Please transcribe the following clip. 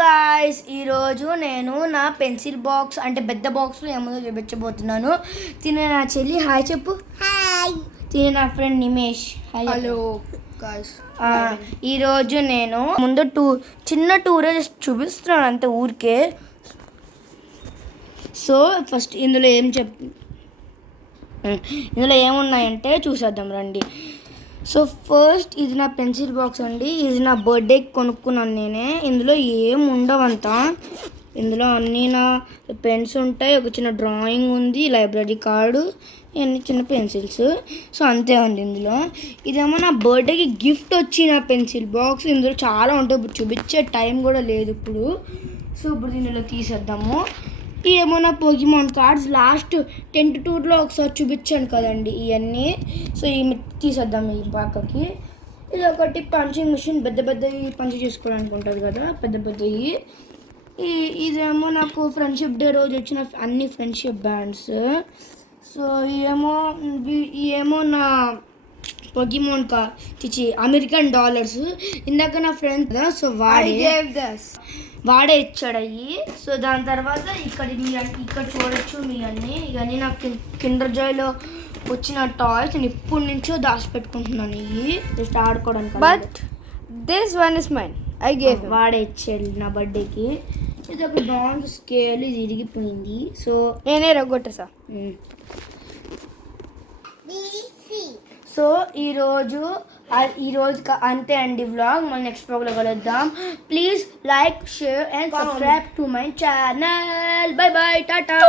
Guys ఈరోజు నేను నా పెన్సిల్ బాక్స్ అంటే పెద్ద బాక్స్లో ఏమో చూపించబోతున్నాను. తినే నా చెల్లి హాయ్ చెప్పు. హాయ్. తినే నా friend Nimesh hi. Hello guys. ఈరోజు నేను ముందు చిన్న టూర్ చూపిస్తున్నాను అంతే ఊరికే. సో ఫస్ట్ ఇందులో ఏమున్నాయంటే చూసేద్దాం రండి. సో ఫస్ట్ ఇది నా పెన్సిల్ బాక్స్ అండి. ఇది నా బర్త్డేకి కొనుక్కున్నాను నేనే. ఇందులో ఏం ఉండవంతా. ఇందులో అన్నీ నా పెన్స్ ఉంటాయి, ఒక చిన్న డ్రాయింగ్ ఉంది, లైబ్రరీ కార్డు, ఇవన్నీ చిన్న పెన్సిల్స్. సో అంతే ఉంది ఇందులో. ఇదేమో నా బర్త్డేకి గిఫ్ట్ వచ్చిన పెన్సిల్ బాక్స్. ఇందులో చాలా ఉంటాయి, ఇప్పుడు చూపించే టైం కూడా లేదు ఇప్పుడు. సో ఇప్పుడు ఇందులో తీసేద్దాము. ఏమో నా పోకీమాన్ కార్డ్స్ లాస్ట్ 10th టూర్లో ఒకసారి చూపించాను కదండి ఇవన్నీ. సో ఇవి తీసేద్దాం ఈ పక్కకి. ఇది ఒకటి పంచింగ్ మిషన్, పెద్దవి పంచి చేసుకోవడానికి ఉంటుంది కదా పెద్ద పెద్దవి. ఇదేమో నాకు ఫ్రెండ్షిప్ డే రోజు వచ్చిన అన్ని ఫ్రెండ్షిప్ బ్యాండ్స్. సో ఏమో నా పోకీమాన్ అమెరికన్ డాలర్స్. ఇందాక నా ఫ్రెండ్ కదా, సో వాడే ఇచ్చాడు అయ్యి. సో దాని తర్వాత ఇక్కడ చూడొచ్చు మీ ఇవన్నీ నాకు కిండర్ జాయ్లో వచ్చిన టాయ్స్. నేను ఇప్పటి నుంచో దాచిపెట్టుకుంటున్నాను ఇవి జస్ట్ ఆడుకోవడానికి. But this one is mine. I gave వాడే ఇచ్చాడు నా బర్త్డేకి. ఇది ఒక డాన్స్ స్కేల్, ఇది ఇరిగిపోయింది. సో నేనే రగ్గొట్టేసా. సో ఈరోజు అంతే అండి వ్లాగ్. మన నెక్స్ట్ వ్లాగ్లో కలుద్దాం. Please like, share and subscribe to my channel. By by, Tata.